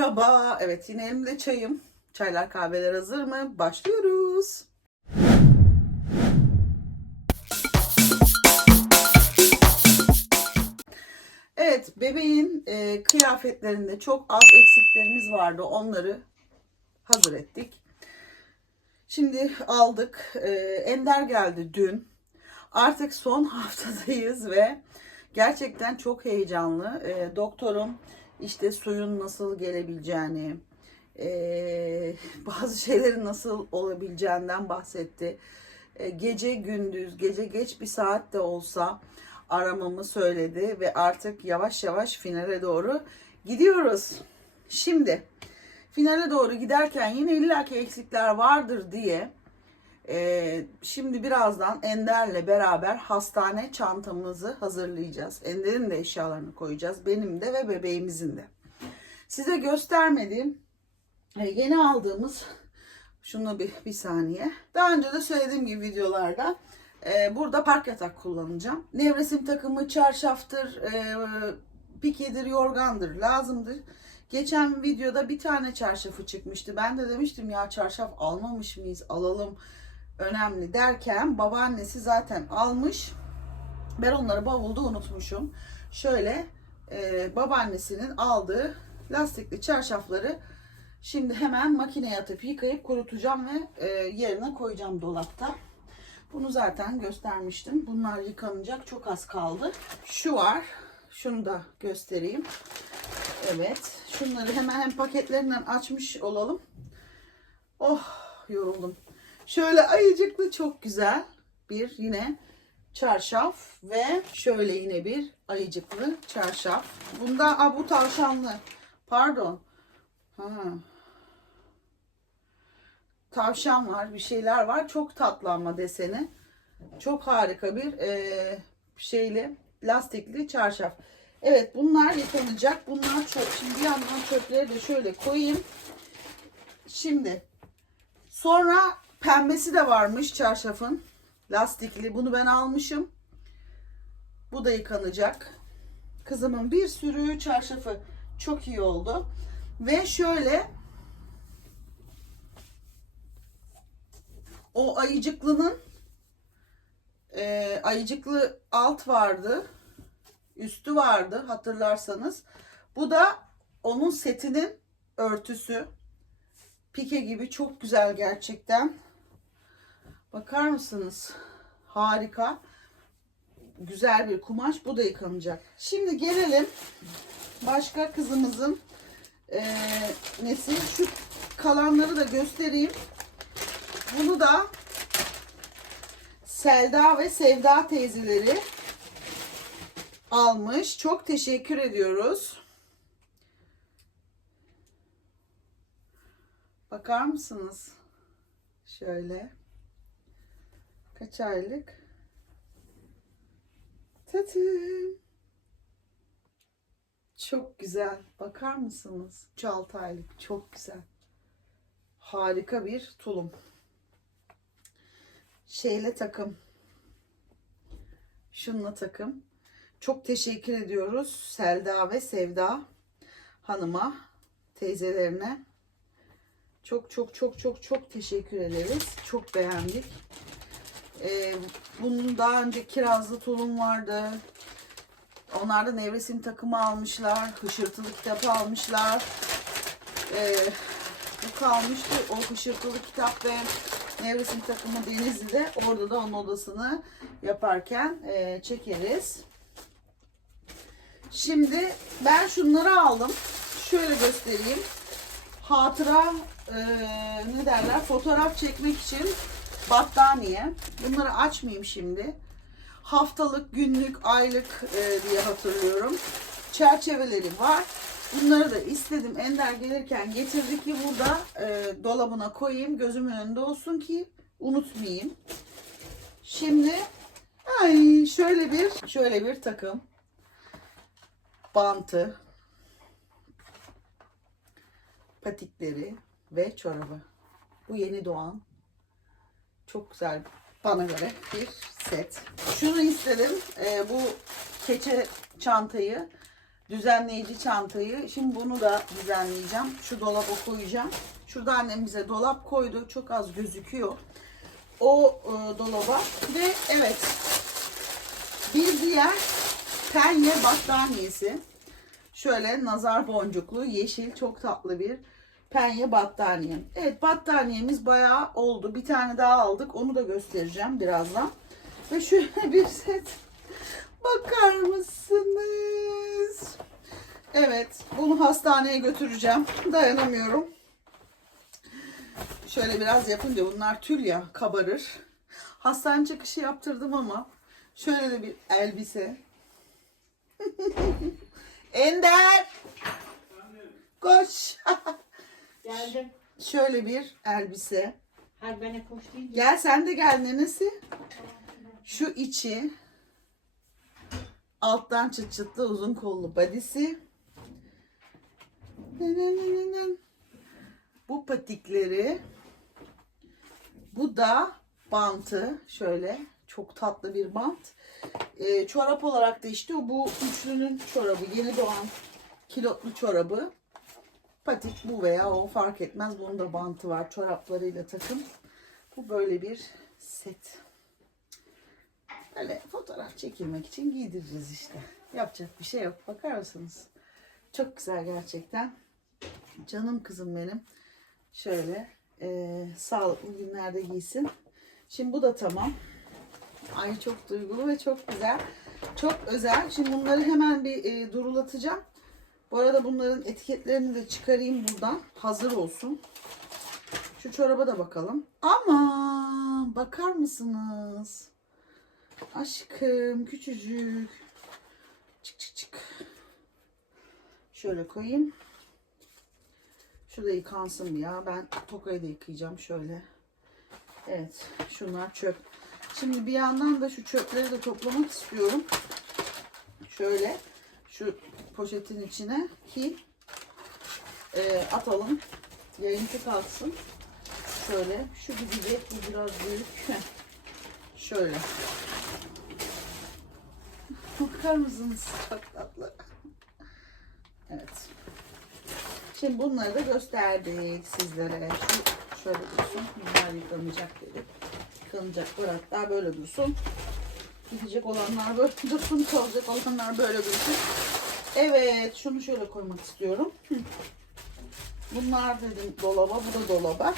Merhaba. Evet yine elimde çayım. Çaylar kahveler hazır mı? Başlıyoruz. Evet bebeğin e, kıyafetlerinde çok az eksiklerimiz vardı. Onları hazır ettik. Şimdi aldık. E, Ender geldi dün. Artık son haftadayız ve gerçekten çok heyecanlı. E, doktorum işte suyun nasıl gelebileceğini, e, bazı şeylerin nasıl olabileceğinden bahsetti. E, gece gündüz, gece geç bir saat de olsa aramamı söyledi ve artık yavaş yavaş finale doğru gidiyoruz. Şimdi finale doğru giderken yine illaki eksikler vardır diye e, şimdi birazdan Ender'le beraber hastane çantamızı hazırlayacağız. Ender'in de eşyalarını koyacağız. Benim de ve bebeğimizin de. Size göstermediğim e, yeni aldığımız şunu bir, bir saniye. Daha önce de söylediğim gibi videolarda e, burada park yatak kullanacağım. Nevresim takımı, çarşaftır, e, pikedir, yorgandır lazımdır. Geçen videoda bir tane çarşafı çıkmıştı. Ben de demiştim ya çarşaf almamış mıyız? Alalım önemli derken babaannesi zaten almış. Ben onları bavulda unutmuşum. Şöyle e, babaannesinin aldığı lastikli çarşafları şimdi hemen makineye atıp yıkayıp kurutacağım ve e, yerine koyacağım dolapta. Bunu zaten göstermiştim. Bunlar yıkanacak. Çok az kaldı. Şu var. Şunu da göstereyim. Evet. Şunları hemen hem paketlerinden açmış olalım. Oh yoruldum. Şöyle ayıcıklı çok güzel bir yine çarşaf ve şöyle yine bir ayıcıklı çarşaf. Bunda a, bu tavşanlı. Pardon. Ha. Tavşan var, bir şeyler var. Çok tatlı deseni. Çok harika bir e, şeyli lastikli çarşaf. Evet bunlar yıkanacak. Bunlar çok. Şimdi bir yandan çöpleri de şöyle koyayım. Şimdi sonra pembesi de varmış çarşafın. Lastikli. Bunu ben almışım. Bu da yıkanacak. Kızımın bir sürü çarşafı çok iyi oldu. Ve şöyle o ayıcıklının e, ayıcıklı alt vardı. Üstü vardı hatırlarsanız. Bu da onun setinin örtüsü. Pike gibi çok güzel gerçekten. Bakar mısınız? Harika. Güzel bir kumaş. Bu da yıkanacak. Şimdi gelelim başka kızımızın e, nesi? Şu kalanları da göstereyim. Bunu da Selda ve Sevda teyzeleri almış. Çok teşekkür ediyoruz. Bakar mısınız? Şöyle. Kaç aylık? Tatım. Çok güzel. Bakar mısınız? 3-6 aylık. Çok güzel. Harika bir tulum. Şeyle takım. Şunla takım. Çok teşekkür ediyoruz Selda ve Sevda hanıma, teyzelerine. Çok çok çok çok çok teşekkür ederiz. Çok beğendik. Ee, bunun daha önce kirazlı tulum vardı. Onlar da nevresim takımı almışlar. Hışırtılı kitabı almışlar. Ee, bu kalmıştı. O hışırtılı kitap ve nevresim takımı Denizli'de. Orada da onun odasını yaparken e, çekeriz. Şimdi ben şunları aldım. Şöyle göstereyim. Hatıra e, ne derler fotoğraf çekmek için battaniye. Bunları açmayayım şimdi. Haftalık, günlük, aylık e, diye hatırlıyorum. Çerçeveleri var. Bunları da istedim. Ender gelirken getirdik ki burada e, dolabına koyayım. Gözümün önünde olsun ki unutmayayım. Şimdi ay şöyle bir şöyle bir takım bantı patikleri ve çorabı. Bu yeni doğan çok güzel bana göre bir set. Şunu istedim. e, bu keçe çantayı düzenleyici çantayı. Şimdi bunu da düzenleyeceğim. Şu dolaba koyacağım. Şurada annem bize dolap koydu. Çok az gözüküyor. O e, dolaba ve evet bir diğer penye battaniyesi. Şöyle nazar boncuklu yeşil çok tatlı bir penye battaniye. Evet battaniyemiz bayağı oldu. Bir tane daha aldık. Onu da göstereceğim birazdan. Ve şöyle bir set. Bakar mısınız? Evet bunu hastaneye götüreceğim. Dayanamıyorum. Şöyle biraz yapınca bunlar tül ya kabarır. Hastane çıkışı yaptırdım ama şöyle de bir elbise. Ender! Koş! Geldim. şöyle bir elbise. Her bana koş değil. Gel sen de gel nenesi. Şu içi alttan çıt çıtlı uzun kollu badisi. Bu patikleri. Bu da bantı. Şöyle çok tatlı bir bant. Ee, çorap olarak da işte bu üçlünün çorabı. Yeni doğan kilotlu çorabı. Patik bu veya o fark etmez. Bunun da bantı var çoraplarıyla takım. Bu böyle bir set. Böyle fotoğraf çekilmek için giydireceğiz işte. Yapacak bir şey yok. Bakar mısınız? Çok güzel gerçekten. Canım kızım benim. Şöyle eee sağlıklı günlerde giysin. Şimdi bu da tamam. Ay çok duygulu ve çok güzel. Çok özel. Şimdi bunları hemen bir e, durulatacağım. Bu arada bunların etiketlerini de çıkarayım buradan. Hazır olsun. Şu çoraba da bakalım. Ama bakar mısınız? Aşkım küçücük. Çık çık çık. Şöyle koyayım. Şurada yıkansın bir ya. Ben tokayı da yıkayacağım şöyle. Evet. Şunlar çöp. Şimdi bir yandan da şu çöpleri de toplamak istiyorum. Şöyle şu poşetin içine ki e, atalım. Yayıntı kalksın. Şöyle. Şu gidecek. Bu biraz büyük. Şöyle. Bakar mısınız? Çok tatlı. Evet. Şimdi bunları da gösterdik sizlere. Şu şöyle dursun. Bunlar yıkanacak dedik. Yıkanacaklar hatta böyle dursun. Gidecek olanlar böyle dursun. Kalacak olanlar böyle dursun. Evet. Şunu şöyle koymak istiyorum. Bunlar dedim dolaba. Bu da dolaba.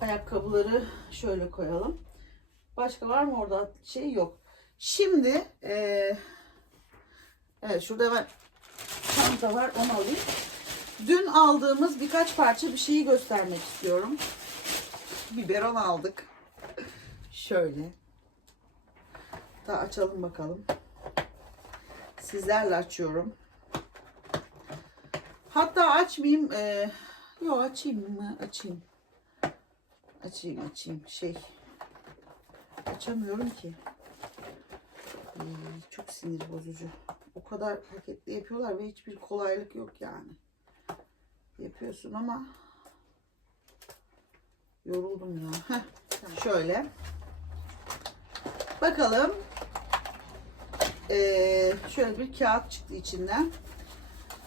Ayakkabıları şöyle koyalım. Başka var mı orada şey yok. Şimdi eee evet şurada var çanta var onu alayım. Dün aldığımız birkaç parça bir şeyi göstermek istiyorum. Biberon aldık. Şöyle. Da açalım bakalım. Sizlerle açıyorum. Hatta açmayayım. Ee, yok açayım mı? Açayım. Açayım açayım. Şey. Açamıyorum ki. Ee, çok sinir bozucu. O kadar paketli yapıyorlar ve hiçbir kolaylık yok yani. Yapıyorsun ama yoruldum ya. Heh, şöyle. Bakalım. Ee, şöyle bir kağıt çıktı içinden.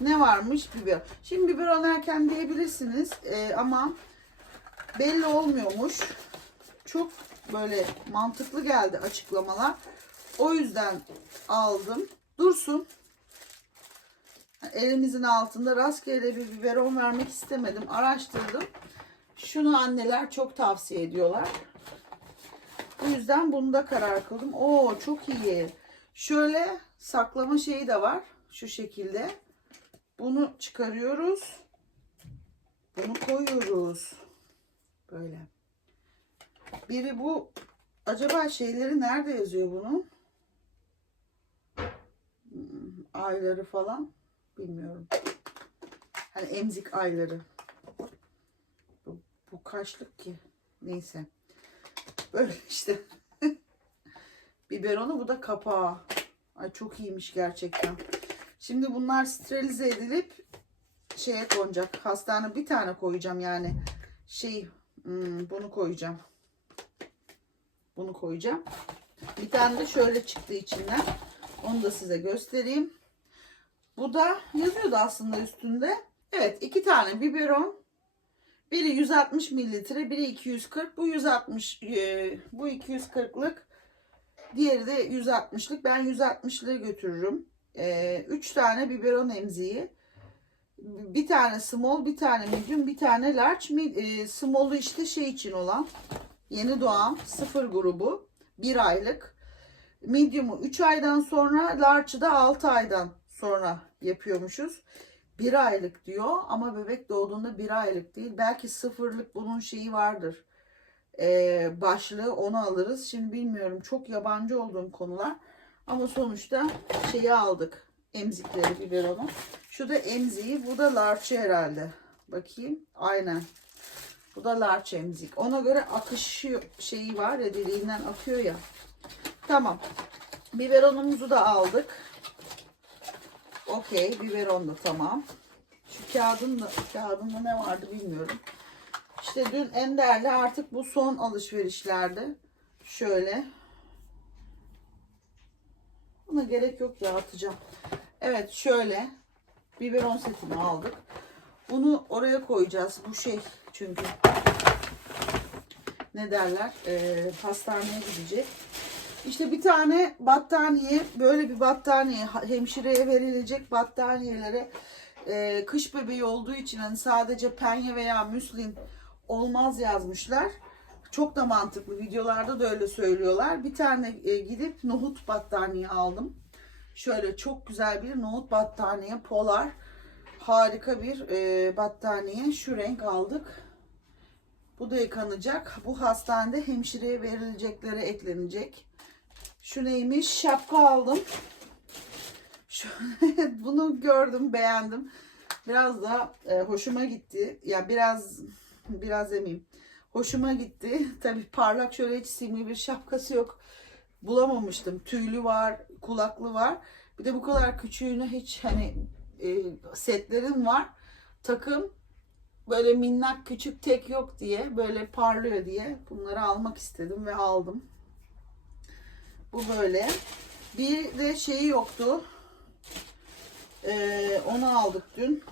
Ne varmış? Biber. Şimdi biberon erken diyebilirsiniz ee, ama belli olmuyormuş. Çok böyle mantıklı geldi açıklamalar. O yüzden aldım. Dursun. Elimizin altında rastgele bir biberon vermek istemedim. Araştırdım. Şunu anneler çok tavsiye ediyorlar. Bu yüzden bunu da karar kıldım. Oo çok iyi. Şöyle saklama şeyi de var. Şu şekilde. Bunu çıkarıyoruz. Bunu koyuyoruz. Böyle. Biri bu acaba şeyleri nerede yazıyor bunun? Hmm, Ayları falan bilmiyorum. Hani emzik ayları. Bu, bu kaçlık ki? Neyse. Böyle işte. Biberonu bu da kapağı. Ay çok iyiymiş gerçekten. Şimdi bunlar sterilize edilip şeye konacak. Hastane bir tane koyacağım yani. Şey hmm, bunu koyacağım. Bunu koyacağım. Bir tane de şöyle çıktı içinden. Onu da size göstereyim. Bu da yazıyordu aslında üstünde. Evet iki tane biberon. Biri 160 mililitre, biri 240. Bu 160, e, bu 240'lık. Diğeri de 160'lık. Ben 160'lığı götürürüm. 3 tane biberon emziği. Bir tane small, bir tane medium, bir tane large. E, Small'u işte şey için olan yeni doğan sıfır grubu. 1 aylık. Medium'u 3 aydan sonra, large'ı da 6 aydan sonra yapıyormuşuz. 1 aylık diyor ama bebek doğduğunda 1 aylık değil. Belki sıfırlık bunun şeyi vardır. Ee, başlığı onu alırız. Şimdi bilmiyorum çok yabancı olduğum konular. Ama sonuçta şeyi aldık. Emzikleri biberonu. Şu da emziği. Bu da large herhalde. Bakayım. Aynen. Bu da large emzik. Ona göre akışı şeyi var ya deliğinden akıyor ya. Tamam. Biberonumuzu da aldık. Okey. Biberon da tamam. Şu kağıdın da, kağıdında ne vardı bilmiyorum. İşte dün Ender'le artık bu son alışverişlerde. Şöyle. Buna gerek yok ya atacağım. Evet şöyle. Biberon setini aldık. Bunu oraya koyacağız. Bu şey çünkü ne derler Ee, hastaneye gidecek. İşte bir tane battaniye böyle bir battaniye hemşireye verilecek battaniyelere e, kış bebeği olduğu için hani sadece penye veya müslin olmaz yazmışlar. Çok da mantıklı videolarda da öyle söylüyorlar. Bir tane e, gidip nohut battaniye aldım. Şöyle çok güzel bir nohut battaniye polar. Harika bir e, battaniye. Şu renk aldık. Bu da yıkanacak. Bu hastanede hemşireye verileceklere eklenecek. Şu neymiş? Şapka aldım. Şöyle, bunu gördüm, beğendim. Biraz da e, hoşuma gitti. Ya biraz biraz demeyeyim. Hoşuma gitti. Tabii parlak şöyle hiç simli bir şapkası yok. Bulamamıştım. Tüylü var, kulaklı var. Bir de bu kadar küçüğünü hiç hani e, setlerim var. Takım böyle minnak küçük tek yok diye böyle parlıyor diye bunları almak istedim ve aldım. Bu böyle. Bir de şeyi yoktu. Ee, onu aldık dün.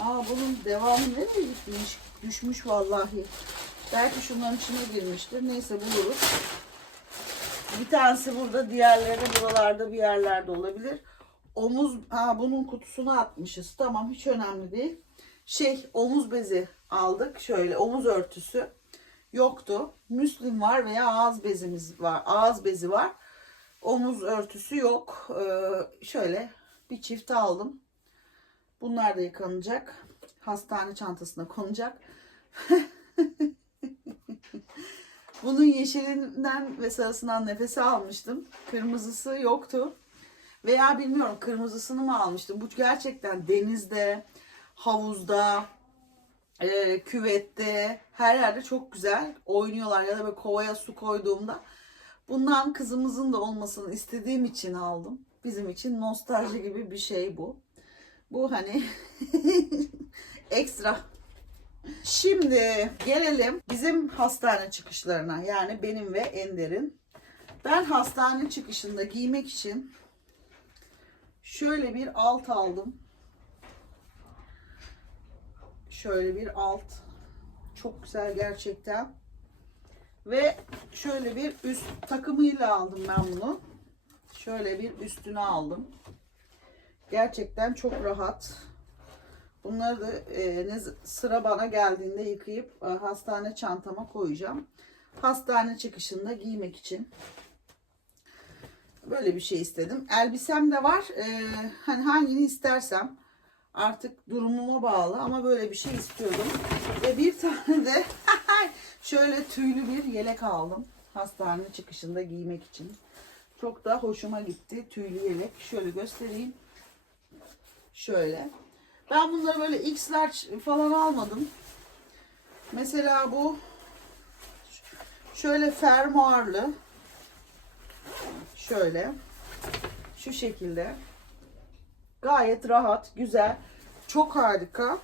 Aa bunun devamı nereye gitmiş? Düşmüş vallahi. Belki şunların içine girmiştir. Neyse buluruz. Bir tanesi burada, diğerleri buralarda bir yerlerde olabilir. Omuz, ha bunun kutusuna atmışız. Tamam hiç önemli değil. Şey omuz bezi aldık. Şöyle omuz örtüsü yoktu. Müslim var veya ağız bezimiz var. Ağız bezi var. Omuz örtüsü yok. Ee, şöyle bir çift aldım. Bunlar da yıkanacak. Hastane çantasına konacak. Bunun yeşilinden ve sarısından nefesi almıştım. Kırmızısı yoktu. Veya bilmiyorum kırmızısını mı almıştım. Bu gerçekten denizde, havuzda, e, küvette, her yerde çok güzel oynuyorlar. Ya da böyle kovaya su koyduğumda. Bundan kızımızın da olmasını istediğim için aldım. Bizim için nostalji gibi bir şey bu. Bu hani ekstra. Şimdi gelelim bizim hastane çıkışlarına. Yani benim ve Ender'in. Ben hastane çıkışında giymek için şöyle bir alt aldım. Şöyle bir alt. Çok güzel gerçekten. Ve şöyle bir üst takımıyla aldım ben bunu. Şöyle bir üstüne aldım. Gerçekten çok rahat. Bunları da e, ne sıra bana geldiğinde yıkayıp e, hastane çantama koyacağım. Hastane çıkışında giymek için. Böyle bir şey istedim. Elbisem de var. E, hani hangini istersem artık durumuma bağlı ama böyle bir şey istiyordum. Ve bir tane de şöyle tüylü bir yelek aldım. Hastane çıkışında giymek için. Çok da hoşuma gitti. Tüylü yelek. Şöyle göstereyim. Şöyle. Ben bunları böyle X large falan almadım. Mesela bu şöyle fermuarlı. Şöyle. Şu şekilde. Gayet rahat, güzel. Çok harika.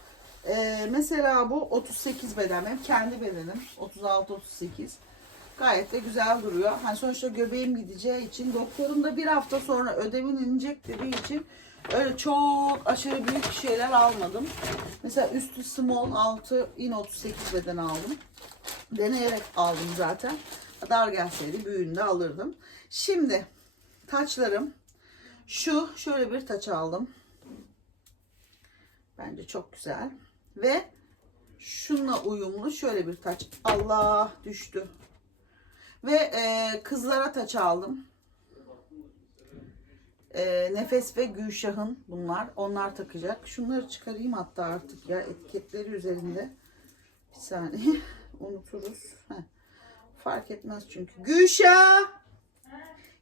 Ee, mesela bu 38 beden. Benim kendi bedenim. 36-38. Gayet de güzel duruyor. Hani sonuçta göbeğim gideceği için doktorum da bir hafta sonra ödevin inecek dediği için öyle çok aşırı büyük şeyler almadım. Mesela üstü small, altı yine 38 beden aldım. Deneyerek aldım zaten. Dar gelseydi büyüğünü de alırdım. Şimdi taçlarım şu şöyle bir taç aldım. Bence çok güzel. Ve şununla uyumlu şöyle bir taç. Allah düştü. Ve e, kızlara taç aldım. E, Nefes ve Gülşah'ın bunlar. Onlar takacak. Şunları çıkarayım hatta artık ya etiketleri üzerinde. Bir saniye. Unuturuz. Heh. Fark etmez çünkü. Gülşah!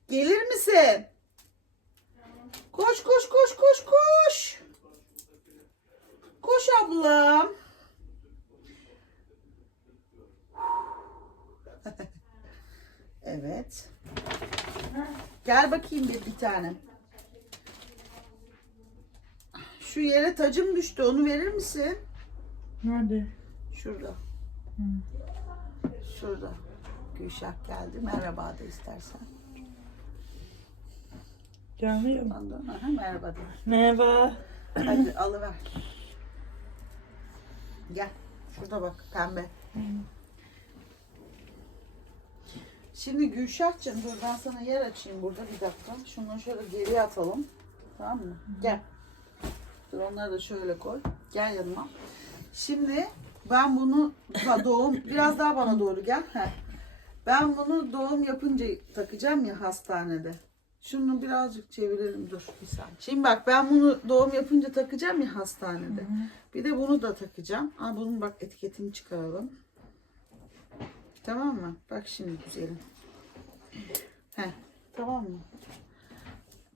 Gelir misin? Koş koş koş koş koş. Koş ablam. evet. Gel bakayım bir, bir tane. Şu yere tacım düştü. Onu verir misin? Nerede? Şurada. Şurada. Gülşah geldi. Merhaba da istersen. Gelmiyor mu? Ondan, aha, merhaba de. Merhaba. Hadi alıver. Gel. Şurada bak pembe. Şimdi Gülşah'cığım dur ben sana yer açayım burada bir dakika. Şunları şöyle geriye atalım. Tamam mı? Gel. Dur onları da şöyle koy. Gel yanıma. Şimdi ben bunu doğum biraz daha bana doğru gel. Heh. Ben bunu doğum yapınca takacağım ya hastanede. Şunu birazcık çevirelim dur bir saniye. Şimdi bak ben bunu doğum yapınca takacağım ya hastanede. Bir de bunu da takacağım. Aa, bunun bak etiketini çıkaralım. Tamam mı? Bak şimdi güzelim. Heh, tamam mı?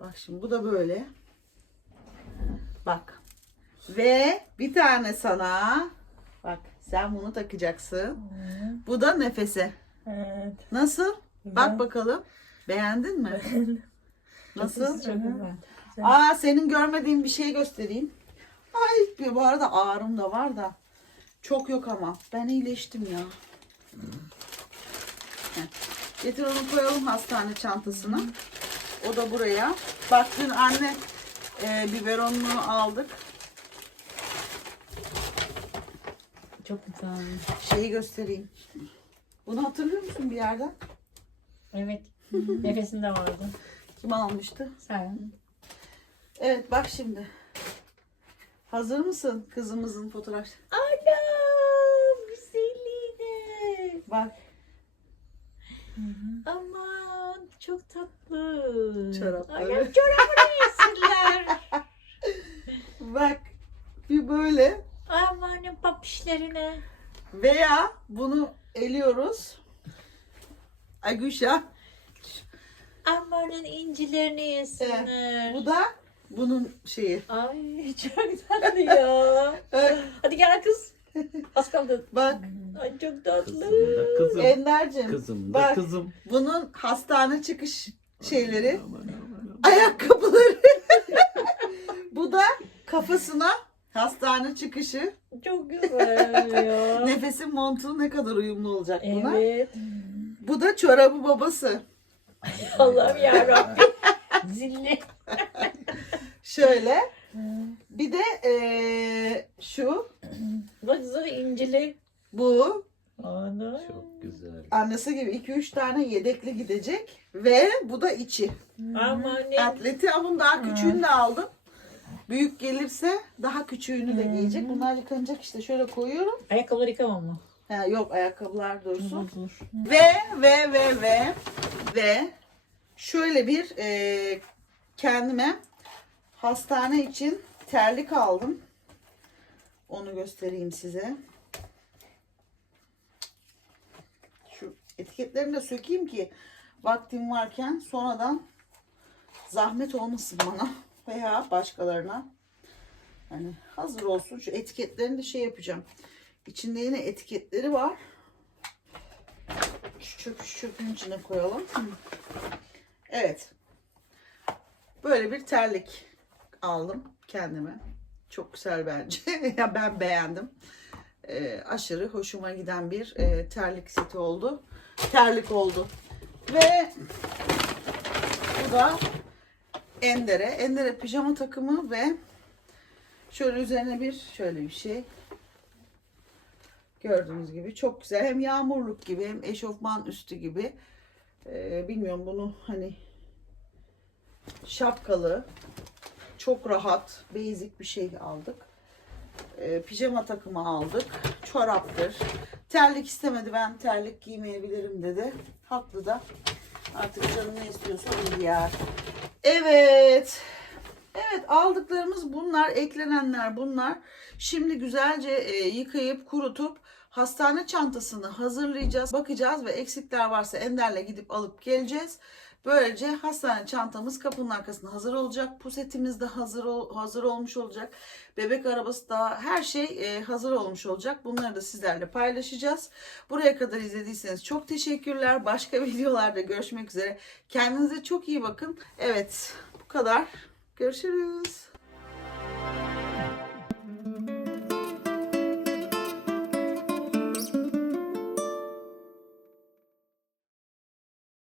Bak şimdi bu da böyle. Bak. Ve bir tane sana. Bak sen bunu takacaksın. Bu da nefese. Evet. Nasıl? Bak bakalım. Beğendin mi? Nasıl? Aa senin görmediğin bir şey göstereyim. Ay bu arada ağrım da var da. Çok yok ama. Ben iyileştim ya. Heh. Getir onu koyalım hastane çantasına. O da buraya. Bak dün anne e, biberonunu aldık. Çok güzel. Şeyi göstereyim. Bunu hatırlıyor musun bir yerden? Evet. Nefesinde vardı. Kim almıştı? Sen. Evet bak şimdi. Hazır mısın kızımızın fotoğraf? Anam güzelliğine. Bak Aman çok tatlı. Çorapları. Anam yesinler. Bak bir böyle Amanın papişlerine. Veya bunu eliyoruz. Ay Gülşah. Amanın incilerini yesinler. Bu da bunun şeyi. Ay çok tatlı ya. Hadi gel kız. Az kaldı. Bak Ay çok tatlı. Kızım da kızım. Ender'cim. Kızım da Bak kızım. bunun hastane çıkış şeyleri. Aman, aman, aman. Ayakkabıları. Bu da kafasına hastane çıkışı. Çok güzel ya. Nefesin montu ne kadar uyumlu olacak buna. evet. Bu da çorabı babası. Allah'ım yarabbim. Zilli. Şöyle. Bir de eee, şu. Baksana incili. Bu. Ana. Çok güzel. Annesi gibi 2-3 tane yedekli gidecek. Ve bu da içi. Aman ne. Atleti ama daha küçüğünü de aldım. Büyük gelirse daha küçüğünü de giyecek. Bunlar yıkanacak işte. Şöyle koyuyorum. Ayakkabıları yıkamam mı? Ha, yok ayakkabılar dursun. Dur. Ve ve ve ve ve şöyle bir e, kendime hastane için terlik aldım. Onu göstereyim size. Şu etiketlerini de sökeyim ki vaktim varken sonradan zahmet olmasın bana veya başkalarına. Hani hazır olsun. Şu etiketlerini de şey yapacağım. İçinde yine etiketleri var. Şu çöp şu çöpün içine koyalım. Evet. Böyle bir terlik aldım kendime. Çok güzel bence. ya ben beğendim. e, aşırı hoşuma giden bir e, terlik seti oldu. Terlik oldu. Ve bu da Endere. Endere pijama takımı ve şöyle üzerine bir şöyle bir şey. Gördüğünüz gibi çok güzel. Hem yağmurluk gibi hem eşofman üstü gibi. Ee, bilmiyorum bunu hani şapkalı çok rahat basic bir şey aldık. Ee, pijama takımı aldık. Çoraptır. Terlik istemedi. Ben terlik giymeyebilirim dedi. Haklı da. Artık canım ne istiyorsa onu giyer. Evet. Evet aldıklarımız bunlar. Eklenenler bunlar. Şimdi güzelce e, yıkayıp kurutup hastane çantasını hazırlayacağız. Bakacağız ve eksikler varsa Ender'le gidip alıp geleceğiz. Böylece hastane çantamız kapının arkasında hazır olacak. Pusetimiz de hazır ol- hazır olmuş olacak. Bebek arabası da her şey e, hazır olmuş olacak. Bunları da sizlerle paylaşacağız. Buraya kadar izlediyseniz çok teşekkürler. Başka videolarda görüşmek üzere. Kendinize çok iyi bakın. Evet bu kadar. Görüşürüz.